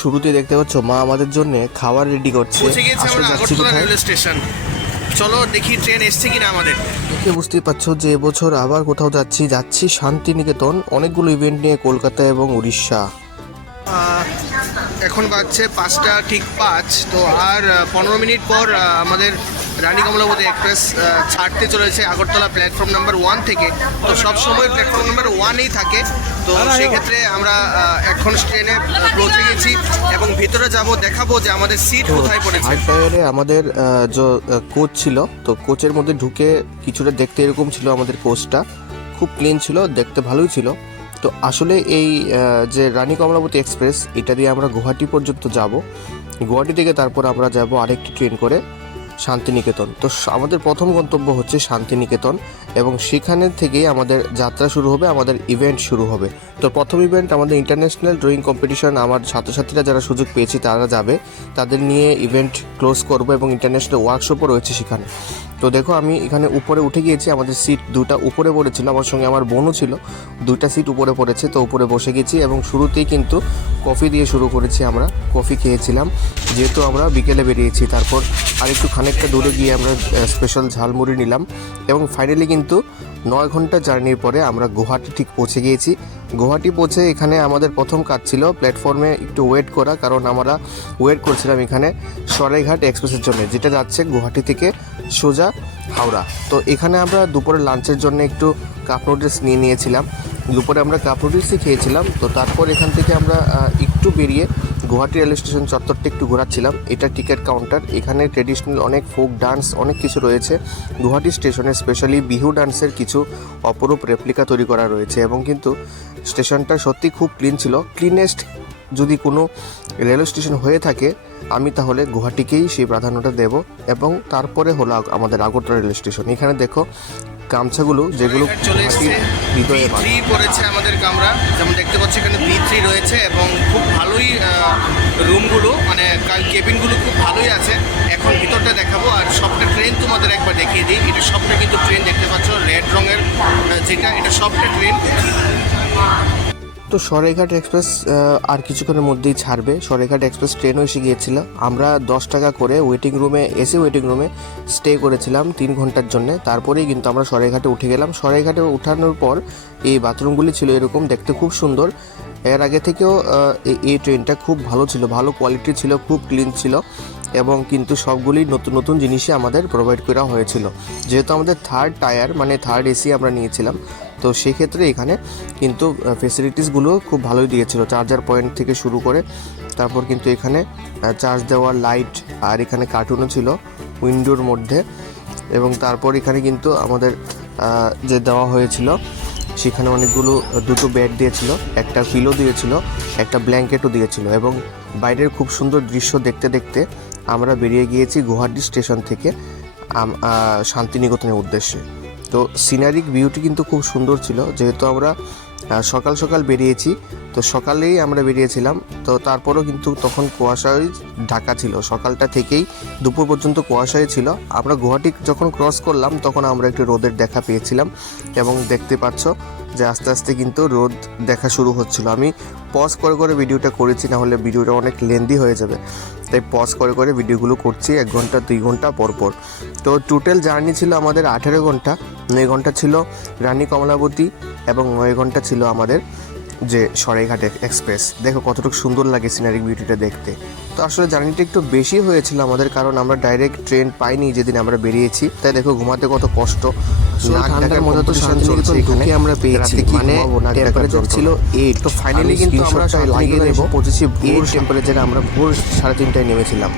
শুরুতে দেখতে পাচ্ছ মা আমাদের জন্য খাবার রেডি করছে। পৌঁছে গেছি আসলে আমরা যাচ্ছি আগরতলা কোথায়? Railway station. চলো দেখি ট্রেন এসছে কিনা আমাদের। দেখে বুঝতেই পারছো যে এবছর আবার কোথাও যাচ্ছি শান্তিনিকেতন। অনেকগুলো ইভেন্ট নিয়ে কলকাতা এবং উড়িষ্যা। এখন বাজছে 5টা ঠিক 5। তো আর 15 মিনিট পর আমাদের রানী কমলাবতী এক্সপ্রেস ছাড়তে চলেছে আগরতলা প্ল্যাটফর্ম নাম্বার 1 থেকে। তো সব সময় প্ল্যাটফর্ম নাম্বার 1এই থাকে। তো সেক্ষেত্রে আমরা এখন ট্রেনে পৌঁছে গেছি এবং ভিতরে যাব, দেখাবো যে আমাদের সিট কোথায় পড়েছে। থার্ড টায়ারে আমাদের যে কোচ ছিল, তো কোচের মধ্যে ঢুকে কিছুটা দেখতে এরকম ছিল। আমাদের কোচটা খুব ক্লিন ছিল, দেখতে ভালোই ছিল। তো আসলে এই যে রানী কমলাবতী এক্সপ্রেস, এটা দিয়ে আমরা গুয়াহাটি পর্যন্ত যাব। গুয়াহাটি থেকে তারপর আমরা যাব আরেকটি ট্রেন করে শান্তিনিকেতন। তো আমাদের প্রথম গন্তব্য হচ্ছে শান্তিনিকেতন এবং সেখানে থেকেই আমাদের যাত্রা শুরু হবে, আমাদের ইভেন্ট শুরু হবে। তো প্রথম ইভেন্ট আমাদের ইন্টারন্যাশনাল ড্রয়িং কম্পিটিশন। আমার ছাত্রছাত্রীরা যারা সুযোগ পেয়েছি তারা যাবে, তাদের নিয়ে ইভেন্ট ক্লোজ করব এবং ইন্টারন্যাশনাল ওয়ার্কশপও রয়েছে সেখানে। তো দেখো আমি এখানে উপরে উঠে গিয়েছি, আমাদের সিট দুটা উপরে পড়েছিল, আমার সঙ্গে আমার বোনও ছিল, দুইটা সিট উপরে পড়েছে। তো উপরে বসে গেছি এবং শুরুতেই কিন্তু কফি দিয়ে শুরু করেছি। আমরা কফি খেয়েছিলাম যেহেতু আমরা বিকেলে বেরিয়েছি। তারপর আর একটু খানিকটা দূরে গিয়ে আমরা স্পেশাল ঝালমুড়ি নিলাম এবং ফাইনালি কিন্তু 9 ঘন্টা জার্নির পরে আমরা গুয়াহাটি ঠিক পৌঁছে গিয়েছি। গুয়াহাটি পৌঁছে এখানে আমাদের প্রথম কাজ ছিল প্ল্যাটফর্মে একটু ওয়েট করা, কারণ আমরা ওয়েট করছিলাম এখানে সরাইঘাট এক্সপ্রেসের জন্য, যেটা যাচ্ছে গুয়াহাটি থেকে সোজা হাওড়া। তো এখানে আমরা দুপুরে লাঞ্চের জন্য একটু কাপ নুডলস নিয়ে নিয়েছিলাম। দুপুরে আমরা কাপ নুডলসই খেয়েছিলাম। তো তারপর এখান থেকে আমরা একটু বেরিয়ে গুয়াহাটি রেল স্টেশন চত্বরটা একটু ঘোরাচ্ছিলাম। এটা টিকিট কাউন্টার। এখানে ট্রেডিশনাল অনেক ফোক ডান্স অনেক কিছু রয়েছে। গুয়াহাটি স্টেশনে স্পেশালি বিহু ডান্সের কিছু অপরূপ রেপ্লিকা তৈরি করা রয়েছে এবং কিন্তু স্টেশনটা সত্যি খুব ক্লিন ছিল। ক্লিনেস্ট যদি কোনো রেলওয়ে স্টেশন হয়ে থাকে আমি তাহলে গুয়াহাটিকেই সেই প্রাধান্যটা দেব। এবং তারপরে হলো আমাদের আগরতলা রেল স্টেশন। এখানে দেখো গামছাগুলো যেগুলো চলে এসেছে হৃদয়ে B3 পড়েছে আমাদের কামরা, যেমন দেখতে পাচ্ছি এখানে B3 রয়েছে এবং খুব ভালোই রুমগুলো, মানে কেবিনগুলো খুব ভালোই আছে। এখন ভিতরটা দেখাবো আর সবটা ট্রেন তোমাদের একবার দেখিয়ে দিই। এটা সবটা কিন্তু ট্রেন দেখতে পাচ্ছ রেড রঙের, যেটা এটা সবটা ট্রেন। তো সরাইঘাট এক্সপ্রেস আর কিছুক্ষণের মধ্যেই ছাড়বে। সরাইঘাট এক্সপ্রেস ট্রেনও এসে গিয়েছিল। আমরা 10 টাকা করে ওয়েটিং রুমে স্টে করেছিলাম 3 ঘন্টার জন্য। তারপরেই কিন্তু আমরা সরাইঘাটে উঠে গেলাম। সরাইঘাটে ওঠানোর পর এই বাথরুমগুলি ছিল এরকম, দেখতে খুব সুন্দর। এর আগে থেকেও এই ট্রেনটা খুব ভালো ছিল, ভালো কোয়ালিটি ছিল, খুব ক্লিন ছিল এবং কিন্তু সবগুলি নতুন নতুন জিনিসই আমাদের প্রোভাইড করা হয়েছিল। যেহেতু আমাদের থার্ড টায়ার মানে থার্ড এসি আমরা নিয়েছিলাম, তো সেক্ষেত্রে এখানে কিন্তু ফেসিলিটিসগুলো খুব ভালোই দিয়েছিল, চার্জার পয়েন্ট থেকে শুরু করে। তারপর কিন্তু এখানে চার্জ দেওয়ার লাইট আর এখানে কার্টুনও ছিল উইন্ডোর মধ্যে। এবং তারপর এখানে কিন্তু আমাদের যে দেওয়া হয়েছিল সেখানে অনেকগুলো দুটো বেড দিয়েছিল, একটা পিলো দিয়েছিল, একটা ব্ল্যাঙ্কেটও দিয়েছিল। এবং বাইরের খুব সুন্দর দৃশ্য দেখতে দেখতে আমরা বেরিয়ে গিয়েছি গুয়াহাটি স্টেশন থেকে শান্তিনিকেতনের উদ্দেশ্যে। তো সিনারিক ভিউটি কিন্তু খুব সুন্দর ছিল। যেহেতু আমরা সকাল সকাল বেরিয়েছি, তো সকালেই আমরা বেরিয়েছিলাম, তো তারপরও কিন্তু তখন কুয়াশায় ঢাকা ছিল। সকালটা থেকেই দুপুর পর্যন্ত কুয়াশায় ছিল। আমরা গুয়াহাটি যখন ক্রস করলাম তখন আমরা একটু রোদের দেখা পেয়েছিলাম এবং দেখতে পাচ্ছ যে আস্তে আস্তে কিন্তু রোদ দেখা শুরু হচ্ছিল। আমি পজ করে করে ভিডিওটা করেছি, না হলে ভিডিওটা অনেক লেন্দি হয়ে যাবে, তাই পজ করে করে ভিডিওগুলো করছি 1 ঘন্টা 2 ঘন্টা পর পর। তো টোটাল জার্নি ছিল আমাদের 18 ঘন্টা। 9 ঘন্টা ছিল রানী কমলাবতী এবং 9 ঘন্টা ছিল আমাদের যে সরাইঘাট এক্সপ্রেস। দেখো কতটুকু সুন্দর লাগে সিনারিক বিউটিটা দেখতে। তো আসলে জার্নিটা একটু বেশি হয়েছিল আমাদের, কারণ আমরা ডাইরেক্ট ট্রেন পাইনি যেদিন আমরা বেরিয়েছি। তাই দেখো ঘুমাতে কত কষ্ট। ঠান্ডার মধ্যে তো শান্তিনিকেতন ঢুকে আমরা পেয়েছি, মানে টেম্পারেচার ছিল 8। তো ফাইনালি কিন্তু আমরা লাগিয়ে দেবো 25 ভোর টেম্পারেচারে আমরা ভোর 3:30টায় নেমেছিলাম।